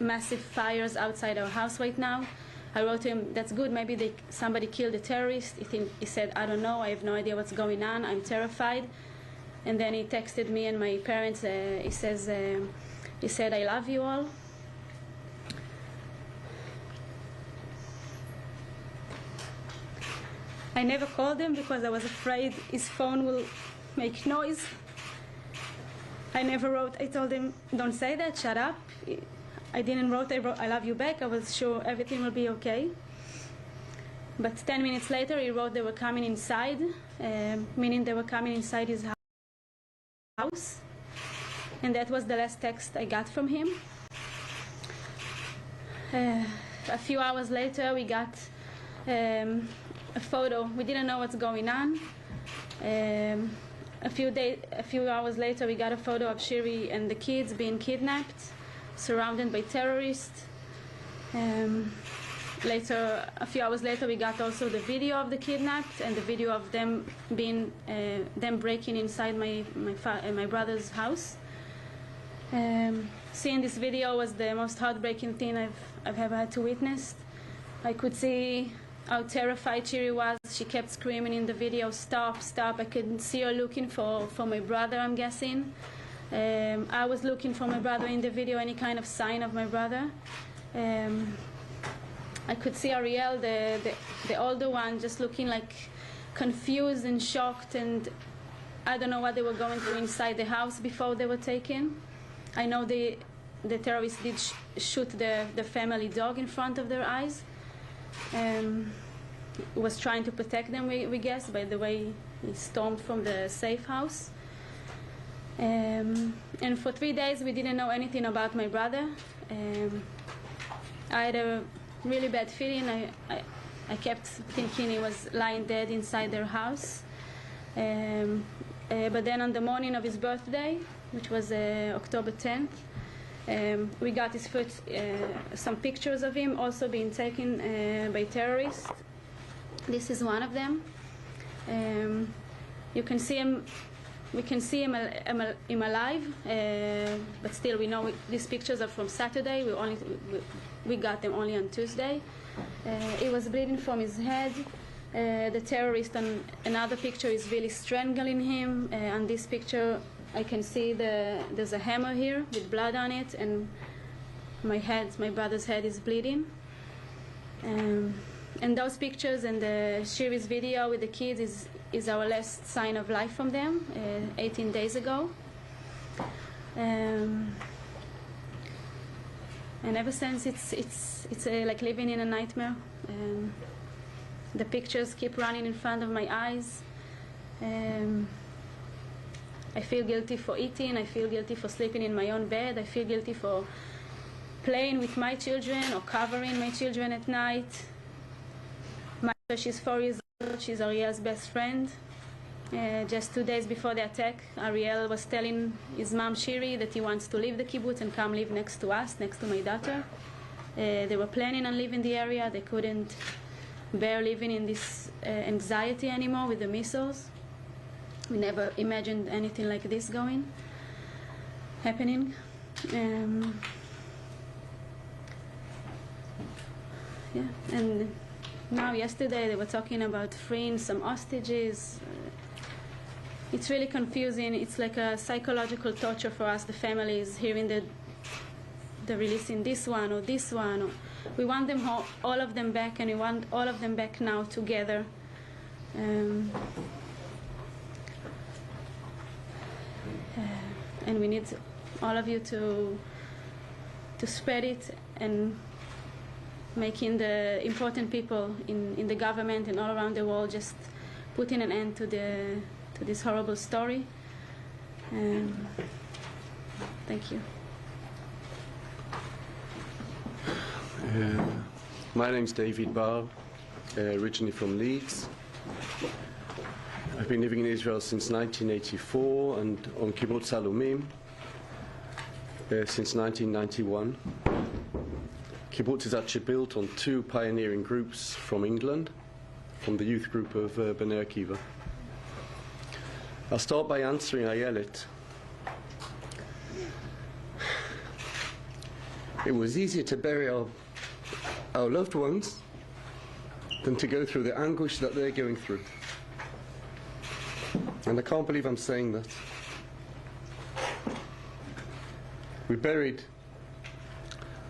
massive fires outside our house right now. I wrote to him, that's good, maybe somebody killed a terrorist. He said, I don't know, I have no idea what's going on, I'm terrified. And then he texted me and my parents, he said, I love you all. I never called him because I was afraid his phone will make noise. I never wrote, I told him, don't say that, shut up. I didn't wrote, I love you back. I was sure everything will be okay. But 10 minutes later, he wrote they were coming inside, meaning they were coming inside his house. And that was the last text I got from him. A few hours later, we got a photo. We didn't know what's going on. A few hours later, we got a photo of Shiri and the kids being kidnapped, surrounded by terrorists. A few hours later, we got also the video of the kidnapped and the video of them breaking inside my brother's house. Seeing this video was the most heartbreaking thing I've ever had to witness. I could see how terrified Shiri was. She kept screaming in the video, stop, stop. I could see her looking for my brother, I'm guessing. I was looking for my brother in the video, any kind of sign of my brother. I could see Ariel, the older one, just looking like confused and shocked, and I don't know what they were going through inside the house before they were taken. I know the terrorists did shoot the family dog in front of their eyes. Was trying to protect them, we guess, by the way he stormed from the safe house. And for 3 days we didn't know anything about my brother. I had a really bad feeling. I kept thinking he was lying dead inside their house. But then on the morning of his birthday, which was October 10th, we got his first, some pictures of him also being taken by terrorists. This is one of them. You can see him. We can see him alive, but still we know these pictures are from Saturday. We got them only on Tuesday. He was bleeding from his head. The terrorist on another picture is really strangling him. On this picture, I can see there's a hammer here with blood on it, and my brother's head is bleeding. And those pictures and the Shiri's video with the kids is our last sign of life from them, 18 days ago. And ever since, it's like living in a nightmare. The pictures keep running in front of my eyes. I feel guilty for eating. I feel guilty for sleeping in my own bed. I feel guilty for playing with my children or covering my children at night. She's 4 years old. She's Ariel's best friend. Just 2 days before the attack, Ariel was telling his mom, Shiri, that he wants to leave the kibbutz and come live next to us, next to my daughter. They were planning on leaving the area. They couldn't bear living in this anxiety anymore with the missiles. We never imagined anything like this happening. Yeah, and now yesterday they were talking about freeing some hostages. It's really confusing. It's like a psychological torture for us, the families, hearing that they're releasing this one or this one. We want them all of them back, and we want all of them back now together. And we need all of you to spread it and making the important people in the government and all around the world just putting an end to this horrible story. Thank you. My name's David Bar, originally from Leeds. I've been living in Israel since 1984 and on Kibbutz Halumim since 1991. Kibbutz is actually built on two pioneering groups from England, from the youth group of Bnei Akiva. I'll start by answering Ayelet. It was easier to bury our loved ones than to go through the anguish that they're going through. And I can't believe I'm saying that. We buried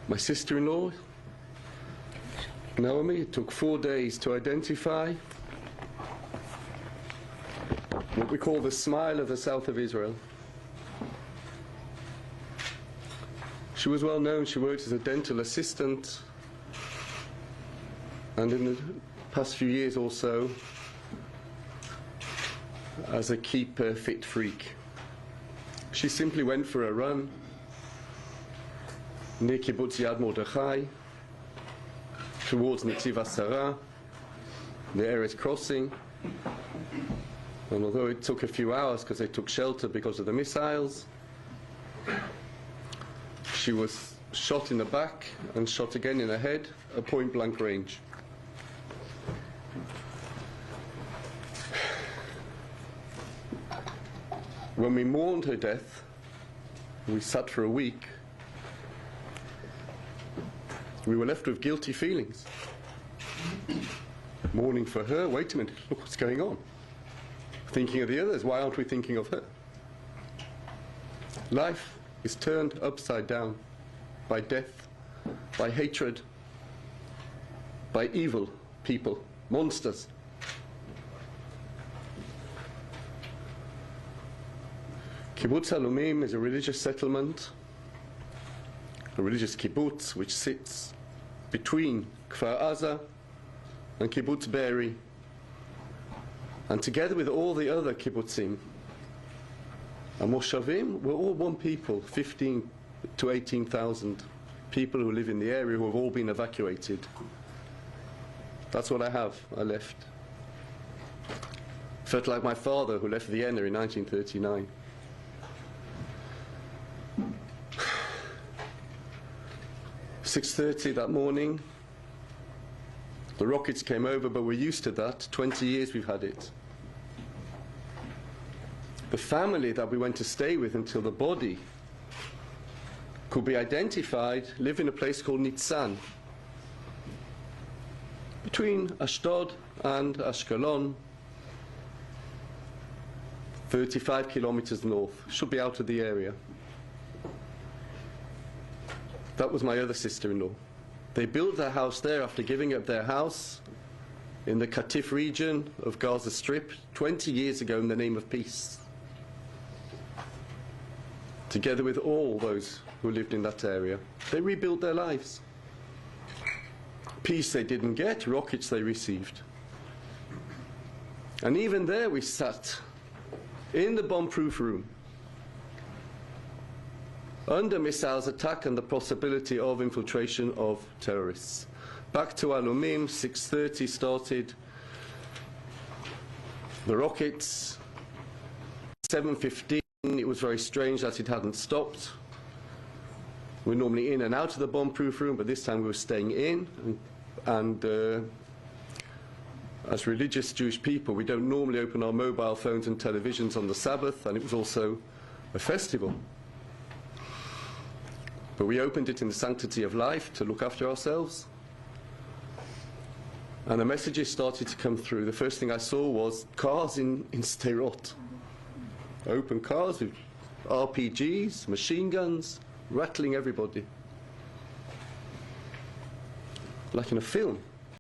my sister-in-law, Naomi. It took 4 days to identify what we call the smile of the south of Israel. She was well known. She worked as a dental assistant, and in the past few years also as a keep fit freak. She simply went for a run near Kibbutz Yad Mordechai towards Netziv Asara, the Eretz crossing, and although it took a few hours because they took shelter because of the missiles, she was shot in the back and shot again in the head at point blank range. When we mourned her death, we sat for a week, we were left with guilty feelings. Mourning for her, wait a minute, look what's going on. Thinking of the others, why aren't we thinking of her? Life is turned upside down by death, by hatred, by evil people, monsters. Kibbutz Halumim is a religious settlement, a religious kibbutz which sits between Kfar Aza and Kibbutz Be'eri, and together with all the other kibbutzim and moshavim, we're all one people, 15 to 18,000 people who live in the area who have all been evacuated. That's what I have. I left. Felt like my father who left Vienna in 1939. "6:30 that morning, the rockets came over, but we're used to that. 20 years we've had it. The family that we went to stay with until the body could be identified live in a place called Nitzan, between Ashdod and Ashkelon, 35 kilometers north. Should be out of the area. That was my other sister-in-law. They built their house there after giving up their house in the Katif region of Gaza Strip 20 years ago in the name of peace, together with all those who lived in that area. They rebuilt their lives. Peace they didn't get, rockets they received. And even there we sat in the bomb-proof room under missiles attack and the possibility of infiltration of terrorists. Back to Halumim, 6:30 started the rockets. 7:15, it was very strange that it hadn't stopped. We're normally in and out of the bomb-proof room, but this time we were staying in, and As religious Jewish people, we don't normally open our mobile phones and televisions on the Sabbath, and it was also a festival. But we opened it in the sanctity of life to look after ourselves. And the messages started to come through. The first thing I saw was cars in Sderot. Open cars with RPGs, machine guns, rattling everybody. Like in a film.